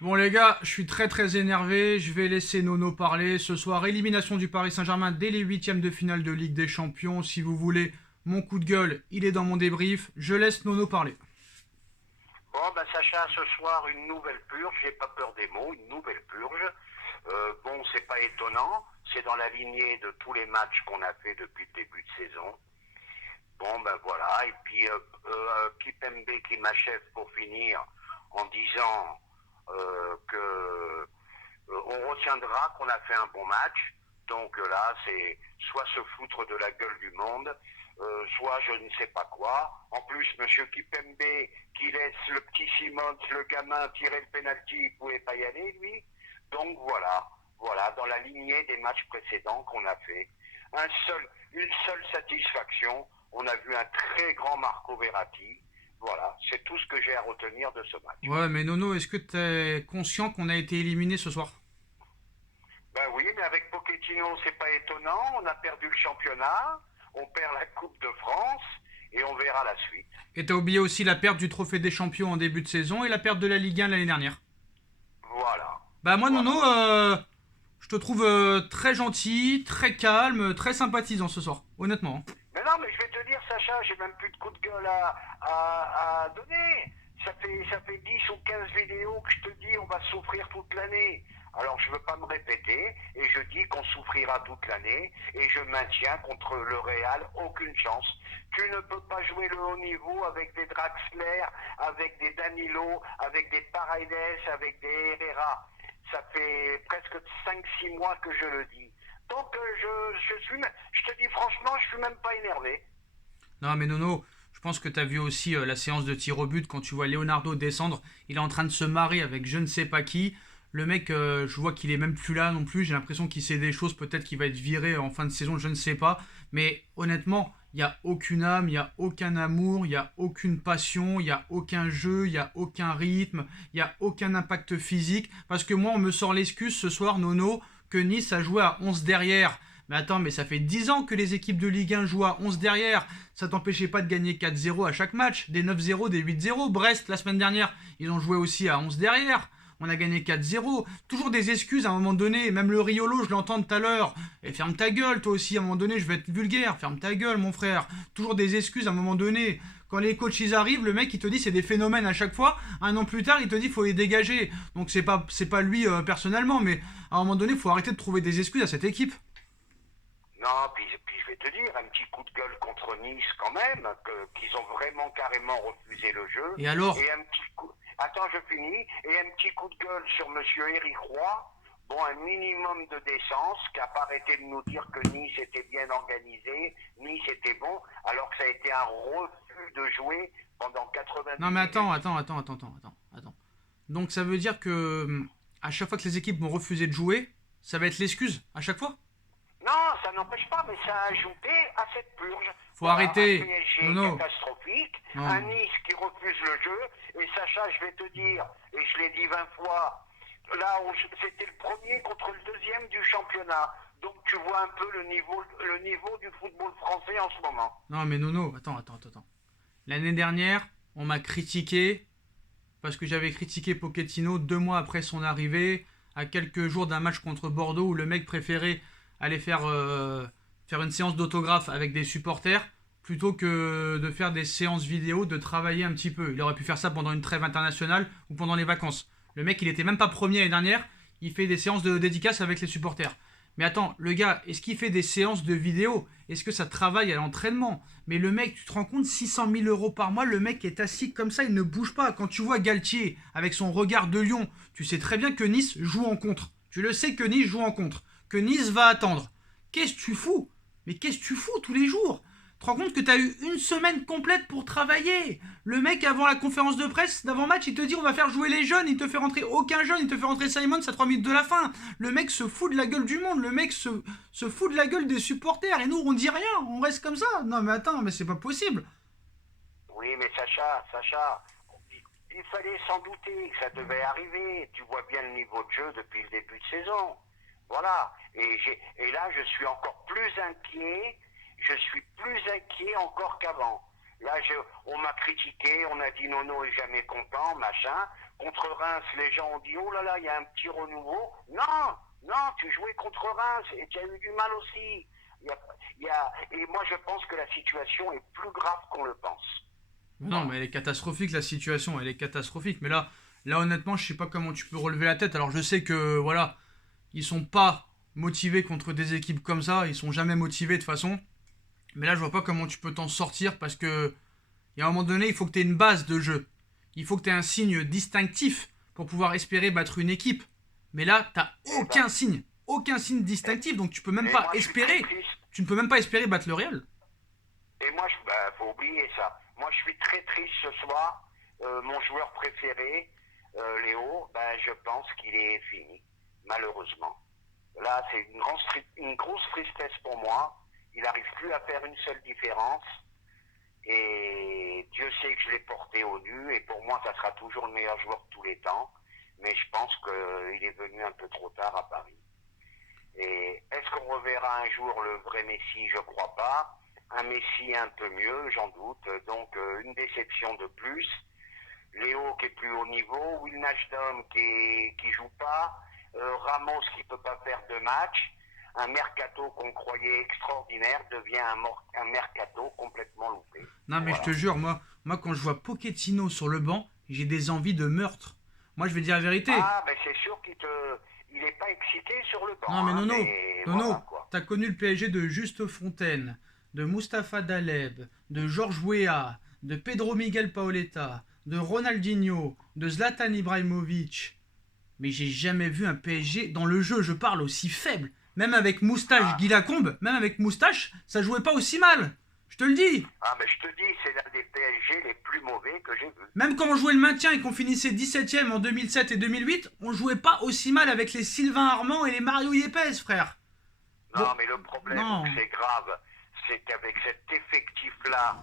Bon les gars, je suis très énervé, je vais laisser Nono parler. Ce soir, élimination du Paris Saint-Germain dès les huitièmes de finale de Ligue des Champions. Si vous voulez mon coup de gueule, il est dans mon débrief. Je laisse Nono parler. Bon, ben Sacha, ce soir, une nouvelle purge, j'ai pas peur des mots, une nouvelle purge. Bon, c'est pas étonnant, c'est dans la lignée de tous les matchs qu'on a fait depuis le début de saison. Bon, ben voilà, et puis Kipembe qui m'achève pour finir en disant que on retiendra qu'on a fait un bon match. Donc là, c'est soit se foutre de la gueule du monde, soit je ne sais pas quoi. En plus, Monsieur Kipembe qui laisse le petit Simons, le gamin, tirer le penalty, il pouvait pas y aller lui. Donc voilà, dans la lignée des matchs précédents qu'on a fait. Une seule satisfaction. On a vu un très grand Marco Verratti. Voilà, c'est tout ce que j'ai à retenir de ce match. Ouais, mais Nono, est-ce que t'es conscient qu'on a été éliminé ce soir? Ben oui, mais avec Pochettino, c'est pas étonnant. On a perdu le championnat, on perd la Coupe de France et on verra la suite. Et t'as oublié aussi la perte du Trophée des Champions en début de saison et la perte de la Ligue 1 l'année dernière. Voilà. Bah moi Voilà. Nono, je te trouve très gentil, très calme, très sympathisant ce soir, honnêtement. Mais non, mais je vais te dire, Sacha, j'ai même plus de coup de gueule à donner. Ça fait 10 ou 15 vidéos que je te dis on va souffrir toute l'année. Alors je ne veux pas me répéter et je dis qu'on souffrira toute l'année et je maintiens contre le Real aucune chance. Tu ne peux pas jouer le haut niveau avec des Draxler, avec des Danilo, avec des Paredes, avec des Herrera. Ça fait presque 5 6 mois que je le dis. Donc je te dis franchement, je suis même pas énervé. Non, mais Nono, je pense que tu as vu aussi la séance de tir au but quand tu vois Leonardo descendre. Il est en train de se marrer avec je ne sais pas qui. Le mec, je vois qu'il est même plus là non plus. J'ai l'impression qu'il sait des choses. Peut-être qu'il va être viré en fin de saison, je ne sais pas. Mais honnêtement, il n'y a aucune âme, il n'y a aucun amour, il n'y a aucune passion, il n'y a aucun jeu, il n'y a aucun rythme, il n'y a aucun impact physique. Parce que moi, on me sort l'excuse ce soir, Nono, que Nice a joué à 11 derrière. Mais attends, mais ça fait 10 ans que les équipes de Ligue 1 jouent à 11 derrière. Ça t'empêchait pas de gagner 4-0 à chaque match, des 9-0, des 8-0. Brest, la semaine dernière, ils ont joué aussi à 11 derrière. On a gagné 4-0. Toujours des excuses à un moment donné. Même le Riolo, je l'entends tout à l'heure. Et ferme ta gueule, toi aussi, à un moment donné, je vais être vulgaire. Ferme ta gueule, mon frère. Toujours des excuses à un moment donné. Quand les coachs ils arrivent, le mec il te dit c'est des phénomènes à chaque fois. Un an plus tard, il te dit faut les dégager. Donc c'est pas lui personnellement, mais à un moment donné, il faut arrêter de trouver des excuses à cette équipe. Non, puis je vais te dire, un petit coup de gueule contre Nice quand même, qu'ils ont vraiment carrément refusé le jeu. Et alors? Et un petit coup. Attends, je finis. Et un petit coup de gueule sur Monsieur Éric Roy. Bon, un minimum de décence, qui n'a pas arrêté de nous dire que Nice était bien organisé, Nice était bon, alors que ça a été un refus de jouer pendant 90 Non mais attends, minutes. attends, attends, attends, attends, attends, attends. Donc ça veut dire que à chaque fois que les équipes vont refuser de jouer, ça va être l'excuse à chaque fois? Non, ça n'empêche pas, mais ça a ajouté à cette purge. Faut Voilà, un arrêter. Non, PSG non. catastrophique, un Non. Nice qui refuse le jeu, et Sacha, je vais te dire, et je l'ai dit 20 fois, là, c'était le premier contre le deuxième du championnat. Donc tu vois un peu le niveau du football français en ce moment. Non mais Nono, attends, attends, attends, attends. L'année dernière, on m'a critiqué parce que j'avais critiqué Pochettino 2 mois après son arrivée, à quelques jours d'un match contre Bordeaux où le mec préférait aller faire une séance d'autographe avec des supporters plutôt que de faire des séances vidéo, de travailler un petit peu. Il aurait pu faire ça pendant une trêve internationale ou pendant les vacances. Le mec, il était même pas premier l'année dernière, il fait des séances de dédicace avec les supporters. Mais attends, le gars, est-ce qu'il fait des séances de vidéo? Est-ce que ça travaille à l'entraînement? Mais le mec, tu te rends compte, 600 000 euros par mois, le mec est assis comme ça, il ne bouge pas. Quand tu vois Galtier avec son regard de lion, tu sais très bien que Nice joue en contre. Tu le sais que Nice joue en contre. Que Nice va attendre. Qu'est-ce que tu fous? Mais qu'est-ce que tu fous tous les jours? Tu te rends compte que tu as eu une semaine complète pour travailler. Le mec, avant la conférence de presse d'avant-match, il te dit on va faire jouer les jeunes. Il te fait rentrer aucun jeune. Il te fait rentrer Simons à 3 minutes de la fin. Le mec se fout de la gueule du monde. Le mec se fout de la gueule des supporters. Et nous, on dit rien. On reste comme ça. Non, mais attends, mais c'est pas possible. Oui, mais Sacha, il fallait s'en douter que ça devait arriver. Tu vois bien le niveau de jeu depuis le début de saison. Voilà. Et là, je suis encore plus inquiet. Je suis plus inquiet encore qu'avant. Là, on m'a critiqué, on a dit Nono est jamais content, machin. contre Reims, les gens ont dit oh là là, il y a un petit renouveau. Non, non, tu jouais contre Reims et tu as eu du mal aussi. Et moi je pense que la situation est plus grave qu'on le pense. Non, mais elle est catastrophique, la situation, elle est catastrophique. Mais là honnêtement, je sais pas comment tu peux relever la tête. Alors je sais que, voilà, ils sont pas motivés contre des équipes comme ça, ils sont jamais motivés de toute façon. Mais là, je vois pas comment tu peux t'en sortir parce que, il y a un moment donné, il faut que tu aies une base de jeu. Il faut que tu aies un signe distinctif pour pouvoir espérer battre une équipe. Mais là, t'as aucun signe distinctif, donc tu peux même pas espérer. Tu ne peux même pas espérer battre le Real. Et moi, faut oublier ça. Moi, je suis très triste ce soir. Mon joueur préféré, Léo, je pense qu'il est fini, malheureusement. Là, c'est une grosse tristesse pour moi. Il n'arrive plus à faire une seule différence. Et Dieu sait que je l'ai porté au nu. Et pour moi, ça sera toujours le meilleur joueur de tous les temps. Mais je pense qu'il est venu un peu trop tard à Paris. Et est-ce qu'on reverra un jour le vrai Messi? Je crois pas. Un Messi un peu mieux, j'en doute. Donc une déception de plus. Léo qui est plus haut niveau. Will Nashdom qui joue pas. Ramos qui peut pas faire de match. Un mercato qu'on croyait extraordinaire devient un mercato complètement loupé. Non, mais voilà. Je te jure, moi quand je vois Pochettino sur le banc, j'ai des envies de meurtre. Moi, je vais dire la vérité. Ah, ben c'est sûr il n'est pas excité sur le banc. Non, mais Nono, voilà, t'as connu le PSG de Juste Fontaine, de Mustapha Daleb, de Georges Weah, de Pedro Miguel Paoletta, de Ronaldinho, de Zlatan Ibrahimovic. Mais j'ai jamais vu un PSG, dans le jeu, je parle, aussi faible. Même avec Moustache, Guy Lacombe, même avec Moustache, ça jouait pas aussi mal. Je te le dis. Ah, mais je te dis, c'est l'un des PSG les plus mauvais que j'ai vu. Même quand on jouait le maintien et qu'on finissait 17ème en 2007 et 2008, on jouait pas aussi mal avec les Sylvain Armand et les Mario Yepes, frère. Non, mais le problème, c'est grave, c'est qu'avec cet effectif-là,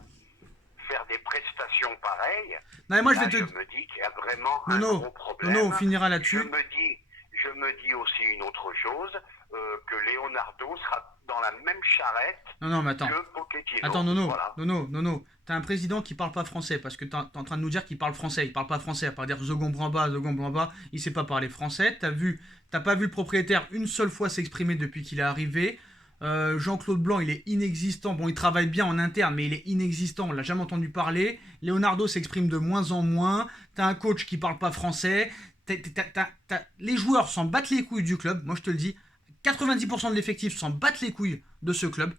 faire des prestations pareilles, non, moi, je me dis qu'il y a vraiment un gros problème. Non, on finira là-dessus. Je me dis aussi une autre chose, que Leonardo sera dans la même charrette que Pochettino. Attends, Nono, t'as un président qui parle pas français, parce que t'es en train de nous dire qu'il parle français. Il parle pas français, à part dire Zogon Bramba, il sait pas parler français. T'as pas vu le propriétaire une seule fois s'exprimer depuis qu'il est arrivé. Jean-Claude Blanc, il est inexistant. Bon, il travaille bien en interne, mais il est inexistant. On l'a jamais entendu parler. Leonardo s'exprime de moins en moins. T'as un coach qui parle pas français. Les joueurs s'en battent les couilles du club. Moi, je te le dis. 90% de l'effectif s'en battent les couilles de ce club.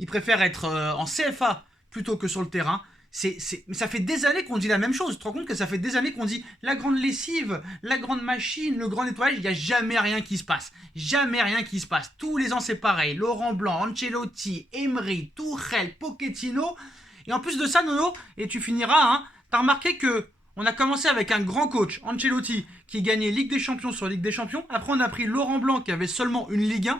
Ils préfèrent être en CFA plutôt que sur le terrain. Mais ça fait des années qu'on dit la même chose. Tu te rends compte que ça fait des années qu'on dit la grande lessive, la grande machine, le grand nettoyage. Il n'y a jamais rien qui se passe. Jamais rien qui se passe. Tous les ans, c'est pareil. Laurent Blanc, Ancelotti, Emery, Tuchel, Pochettino. Et en plus de ça, Nono, et tu finiras, t'as remarqué que on a commencé avec un grand coach, Ancelotti, qui gagnait Ligue des Champions sur Ligue des Champions. Après, on a pris Laurent Blanc, qui avait seulement une Ligue 1.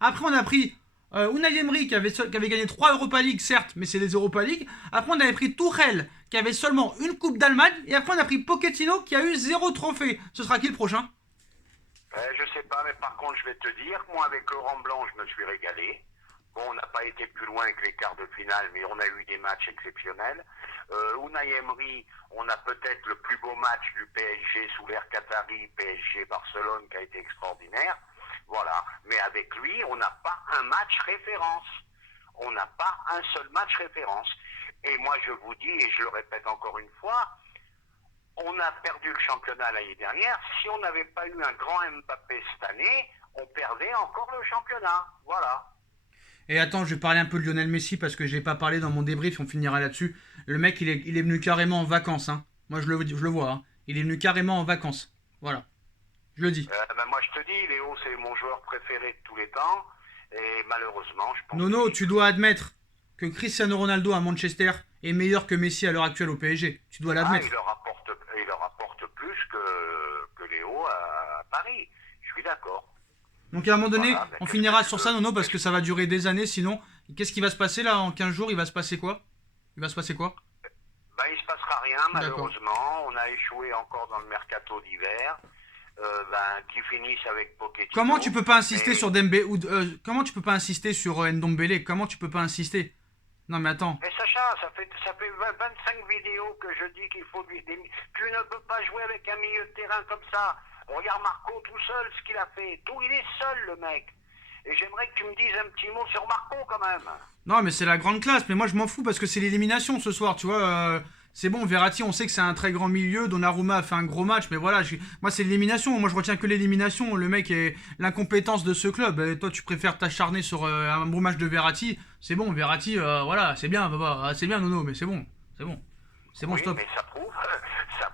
Après, on a pris Unai Emery, qui avait gagné 3 Europa League, certes, mais c'est des Europa League. Après, on avait pris Tuchel, qui avait seulement une Coupe d'Allemagne. Et après, on a pris Pochettino, qui a eu 0 trophée. Ce sera qui le prochain? Je sais pas, mais par contre, je vais te dire, moi, avec Laurent Blanc, je me suis régalé. Bon, on n'a pas été plus loin que les quarts de finale, mais on a eu des matchs exceptionnels. Unai Emery, on a peut-être le plus beau match du PSG sous l'ère Qatari, PSG Barcelone, qui a été extraordinaire. Voilà. Mais avec lui, on n'a pas un match référence. On n'a pas un seul match référence. Et moi, je vous dis, et je le répète encore une fois, on a perdu le championnat l'année dernière. Si on n'avait pas eu un grand Mbappé cette année, on perdait encore le championnat. Voilà. Et attends, je vais parler un peu de Lionel Messi parce que je n'ai pas parlé dans mon débrief, on finira là-dessus. Le mec, il est venu carrément en vacances. Moi, je le vois. Il est venu carrément en vacances. Voilà. Je le dis. Moi, je te dis, Léo, c'est mon joueur préféré de tous les temps. Et malheureusement, je pense... Nono, tu dois admettre que Cristiano Ronaldo à Manchester est meilleur que Messi à l'heure actuelle au PSG. Tu dois l'admettre. Il leur apporte plus que Léo à Paris. Je suis d'accord. Donc à un moment donné, on finira sur ça, Nono, parce que ça va durer des années. Sinon, qu'est-ce qui va se passer là en 15 jours? Il va se passer quoi? Il se se passera rien, malheureusement. On a échoué encore dans le mercato d'hiver. Qui finissent avec Pochettino. Comment tu peux pas insister sur Dembélé comment tu peux pas insister sur Ndombele? Comment tu peux pas insister? Non mais attends. Et Sacha, ça fait 25 vidéos que je dis qu'il faut lui... Tu ne peux pas jouer avec un milieu de terrain comme ça. Regarde Marco tout seul, ce qu'il a fait. Tout, il est seul, le mec. Et j'aimerais que tu me dises un petit mot sur Marco, quand même. Non mais c'est la grande classe, mais moi je m'en fous parce que c'est l'élimination ce soir, tu vois. C'est bon, Verratti, on sait que c'est un très grand milieu. Donnarumma a fait un gros match, mais voilà, moi c'est l'élimination. Moi je retiens que l'élimination. Le mec est l'incompétence de ce club. Et toi tu préfères t'acharner sur un bon match de Verratti. C'est bon, Verratti, voilà, c'est bien, papa. Ah, c'est bien, Nono, mais c'est bon, c'est bon, c'est bon, Oui, stop. mais ça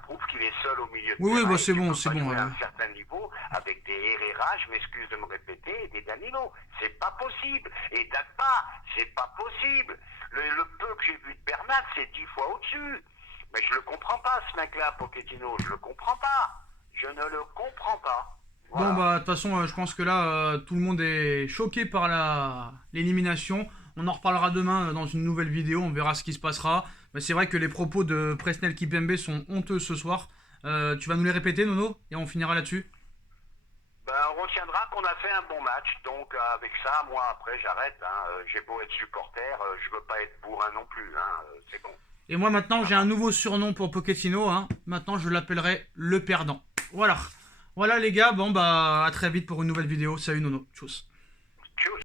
prouve qu'il est seul au milieu de Oui, oui, terrain. bah Et c'est qu'il bon, peut c'est pas bon. jouer à un certain niveau avec des Herrera, je m'excuse de me répéter, et des Danilo. C'est pas possible. Et Dagba, c'est pas possible. Le peu que j'ai vu de Bernat, c'est 10 fois au-dessus. Mais je le comprends pas, ce mec-là, Pochettino. Je le comprends pas. Je ne le comprends pas. Bon Voilà. bah de toute façon je pense que là tout le monde est choqué par l'élimination. On en reparlera demain dans une nouvelle vidéo, on verra ce qui se passera. Mais c'est vrai que les propos de Presnel Kipembe sont honteux ce soir. Tu vas nous les répéter Nono et on finira là-dessus. Ben, on retiendra qu'on a fait un bon match. Donc avec ça, moi après j'arrête. J'ai beau être supporter, je veux pas être bourrin non plus. C'est bon. Et moi maintenant j'ai un nouveau surnom pour Pochettino. Maintenant je l'appellerai le perdant. Voilà. Voilà les gars, bon bah à très vite pour une nouvelle vidéo. Salut Nono, tchuss. Tchuss.